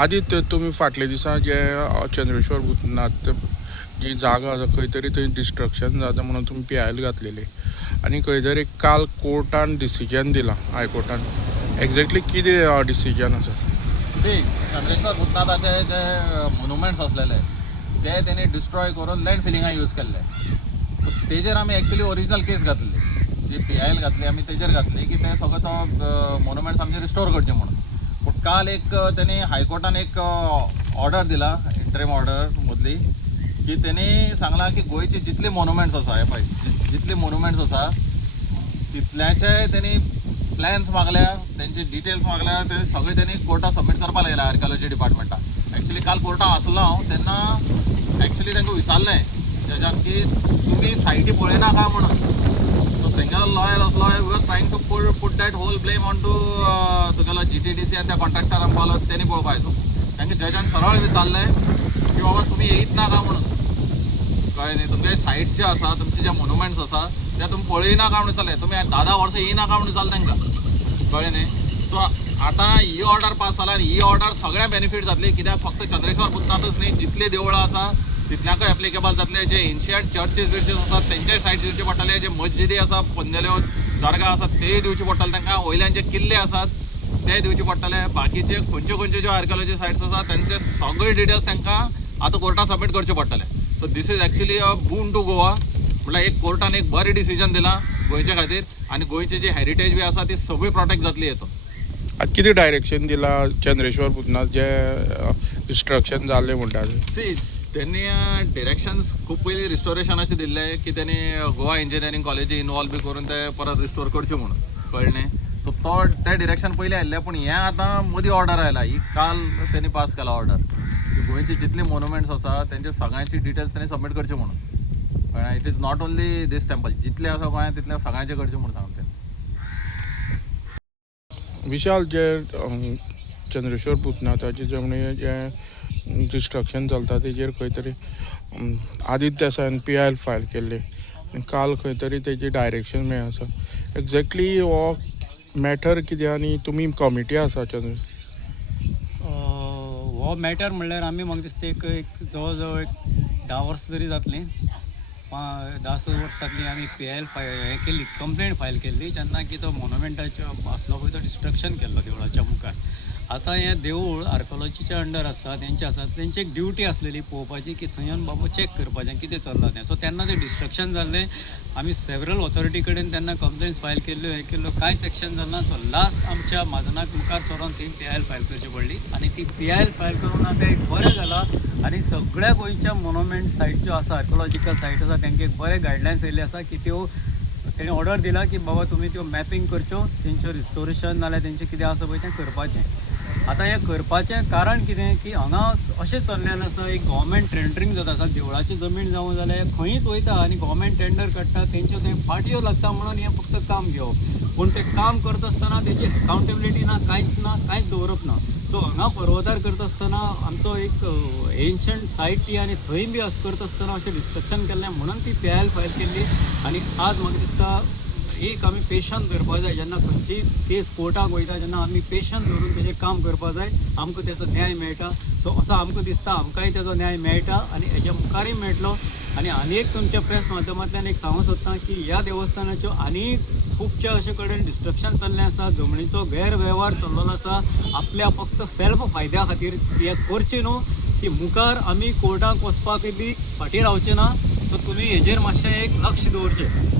आदित्य, तुम्ही फाटले दिसा जे चंद्रेश्वर भूतनाथ जी जागा आसा खंय तरी थंय डिस्ट्रक्शन जाता म्हणून तुमी पी.आय.एल घातलेली आनी खंय तरी काल कोर्टान डिसिजन दिलां, हायकोर्टान. एक्झॅक्टली कितें डिसिजन आसा? चंद्रेश्वर भूतनाथाचे जे मोन्युमेंट्स असलेले ते त्यांनी डिस्ट्रॉय करून लँड फिलिंगा यूज केल्ले. सो तेजेर आमी एक्चुअली ओरिजिनल केस घातली, जी पी.आय.एल घातली आमी तेजेर घातली की ते सगळं तो मोन्युमेंट्स आमचे रिस्टोर करचे म्हणून. पूण काल एक त्यांनी हायकोर्टान एक ऑर्डर दिला, इंटरीम ऑर्डर मदली, की त्यांनी सांगलां की गोंयचे जितले मोन्युमेंट्स आसा हे पळय जितले मोन्युमेंट्स आसा तितल्याचे त्यांनी प्लॅन्स मागल्या, त्यांचे डिटेल्स मागल्या, ते सगळे त्यांनी कोर्टात सबमीट करपाक लायला आर्किओलॉजी डिपार्टमेंटाक. एक्चुअली काल कोर्टात आसलो हांव तेन्ना एक्चुअली तांकां विचारलें जजान की तुमी सायटी पळयना काय म्हणून. सो तेंगेलो लॉयर असलो was trying to put that whole blame on to तुगेलो GTDC आनी त्या कॉन्ट्रॅक्टरांक पावलो तेणी पळोवपाक. सो तांकां जजान सरळ विचारलें की बाबा तुमी येयत ना काय म्हणून, कळ्ळें न्ही. तुमचे सायट्स जे आसा, तुमचे जे मोन्युमेंट्स आसा ते तुमी पळयना काय म्हणून विचारलें. तुमी 10 वर्सां येयना काय म्हणून विचारलें तांकां, कळ्ळें न्ही. सो आतां ही ऑर्डर पास जाला आनी ही ऑर्डर सगळ्या बेनिफीट जातली, कित्याक फक्त चंद्रेश्वर भूतनाथच न्ही, जितले देवळां आसा तितल्याकय एप्लिकेबल जातले. जे एन्शियंट चर्चीस बिर्चीस आसात तेंचेय सायट दिवचे पडटले, जे मस्जिदी आसा, पोंदेल्यो दर्गा आसात तेय दिवचे पडटले तांकां, वयल्यान जे किल्ले आसात ते दिवचे पडटले. बाकीचे खंयच्यो ज्यो आर्किओलॉजी सायट्स आसात तांचे सगळे डिटेल्स तांकां आतां कोर्टात सबमीट करचे पडटले. सो दीस इज एक्चुअली अ बून टू गोवा. म्हटल्यार एक कोर्टान एक बरें डिसिजन दिलां गोंयच्या खातीर, आनी गोंयची जी हेरिटेज बी आसा ती सगळी प्रोटेक्ट जातली हेतून. कितें डायरेक्शन दिलां चंद्रेश्वर भूतनाथ जे डिस्ट्रक्शन जाल्लें म्हणटा सी त्यांनी डिरेक्शन्स खूब पयलीं रिस्टोरेशनाचे दिल्ले की त्यांनी गोवा इंजिनियरींग कॉलेजी इनवॉल्व बी करून ते परत रिस्टोर करचे म्हणून, कळ्ळें. सो तो ते डिरेक्शन पयलीं आयिल्लें, पूण हें आतां मदीं ऑर्डर आयला, ही काल त्यांनी पास केला ऑर्डर की गोंयचे जितले मोन्युमेंट्स आसा तेंचे सगळ्यांची डिटेल्स त्यांनी सबमीट करचे म्हणून, कळ्ळें. It is not only this temple, जितले आसा गोंयांत तितले सगळ्यांचे करचे म्हणून सांगता. विशाल, जे चंद्रेश्वर भूतनाथाचे जमणी जे डिस्ट्रक्शन चलता तेजेर खंय तरी आदित्य देसायान पी.आय.एल फायल केल्ली, काल खंय तरी तेजी डायरेक्शन मेळ्ळें आसा. एक्झॅक्टली हो मॅटर कितें आनी तुमी कमिटी आसा चंद्र? हो मॅटर म्हणल्यार आमी म्हाका दिसता एक जवळ जवळ 10 वर्सां तरी जातलीं, 10 वर्सांतली आमी पी.आय.एल हें केल्ली, कंप्लेंट फायल केल्ली, जेन्ना की तो मोन्युमेंटाचो आसलो पळय तो डिस्ट्रक्शन केल्लो देवळाच्या मुखार. आतां हें देवूळ आर्किओलॉजीच्या अंडर आसा, तेंचे आसा, तेंची एक ड्युटी आसलेली पळोवपाची की थंय येवन बाबा चॅक करपाचें कितें चल्लां तें. सो तेन्ना तें डिस्ट्रक्शन जाल्लें, आमी सेवरल ऑथॉरिटी कडेन तेन्ना कंप्लेंट्स फायल केल्ल्यो, हें केल्लो, कांयच एक्शन जालेना. सो लास्ट आमच्या माजनाक मुखार सरोन ती पी.आय.एल फायल करची पडली, आनी ती पी.आय.एल फायल करून आतां एक बरें जालां. आनी सगळ्या गोंयच्या मोन्युमेंट सायट ज्यो आसा, आर्किओलॉजिकल सायट आसा, तांकां एक बरे गायडलायन्स येयल्ले आसा की त्यो तेणी ऑर्डर दिला की बाबा तुमी त्यो मॅपींग करच्यो, तेंचें रिस्टोरेशन नाल्यार तेंचें कितें आसा पळय तें करपाचें. आतां हें करपाचें कारण कितें की हांगा अशें चल्लेलें आसा, एक गव्हर्मेंट टेंडरींग जाता आसा, देवळाची जमीन जावं जाल्यार खंयच वयता आनी गव्हर्मेंट टेंडर काडटा, तेंच्यो थंय फाटयो लागता म्हणून हें फक्त काम घेवप. पूण तें काम करता आसतना तेची अकावंटेबिलिटी ना, कांयच दवरप ना. सो हांगा पर्वतार करता आसतना आमचो एक एन्शंट सायट ती, आनी थंय बी असं करता आसतना अशें डिस्ट्रक्शन केल्लें म्हणून ती पी.आय.एल फायल केल्ली. आनी आज म्हाका दिसता एक आमी पेशंट धरपाक जाय, जेन्ना खंयची केस कोर्टाक वयता जेन्ना आमी पेशंट धरून तेजें काम करपाक जाय, आमकां तेचो न्याय मेळटा. सो असो आमकां दिसता आमकांय तेचो न्याय मेळटा आनी हेच्या मुखारय मेळटलो. आनी आनी एक तुमच्या प्रेस माध्यमांतल्यान एक सांगूंक सोदतां की ह्या देवस्थानाच्यो आनी खुबशे अशे कडेन डिस्ट्रक्शन चल्लें आसा, जमनीचो गैरवेव्हार चल्लेलो आसा, आपल्या फक्त सेल्फ फायद्या खातीर हें करचें न्हू, की मुखार आमी कोर्टाक वचपाक बी फाटीं रावचें ना. सो तुमी हेजेर मातशें एक लक्ष दवरचें.